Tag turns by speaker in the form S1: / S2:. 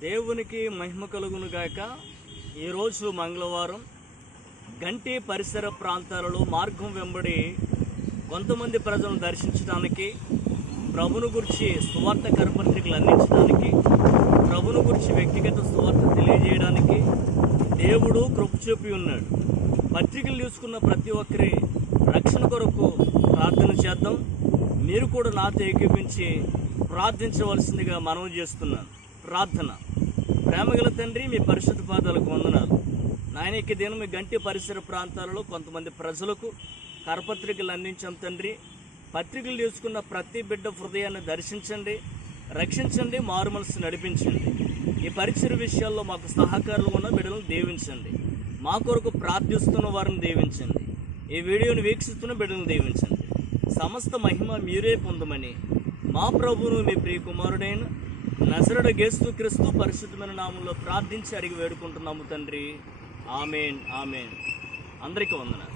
S1: దేవునికి మహిమ కలుగును గాక. ఈరోజు మంగళవారం గంటి పరిసర ప్రాంతాలలో మార్గం వెంబడి కొంతమంది ప్రజలను దర్శించడానికి ప్రభును గురించి సువార్త కరపత్రికలు అందించడానికి ప్రభును గురించి వ్యక్తిగత సువార్త తెలియజేయడానికి దేవుడు కృప చూపి ఉన్నాడు. పత్రికలు తీసుకున్న ప్రతి ఒక్కరి రక్షణ కొరకు ప్రార్థన చేద్దాం. మీరు కూడా నాతో ఏకీపించి ప్రార్థించవలసిందిగా మనవి చేస్తున్నాను. ప్రార్థన. ప్రేమగల తండ్రి మీ పరిశుద్ధ పాదాలకు వందనాలు. నాయనకి దినం మీ గంటి పరిసర ప్రాంతాలలో కొంతమంది ప్రజలకు కరపత్రికలు అందించాం తండ్రి. పత్రికలు తీసుకున్న ప్రతి బిడ్డ హృదయాన్ని దర్శించండి రక్షించండి మారు మనసు నడిపించండి. ఈ పరిసర విషయాల్లో మాకు సహకారులు ఉన్న బిడ్డలను దీవించండి. మా కొరకు ప్రార్థిస్తున్న వారిని దీవించండి. ఈ వీడియోను వీక్షిస్తున్న బిడ్డలను దీవించండి. సమస్త మహిమ మీరే పొందమని మా ప్రభువును మీ ప్రియ కుమారుడైన నజరడ గేస్తు క్రీస్తు పరిశుద్ధమైన నామంలో ప్రార్థించి అడిగి వేడుకుంటున్నాము తండ్రి. Amen amen. అందరికీ వందనాలు.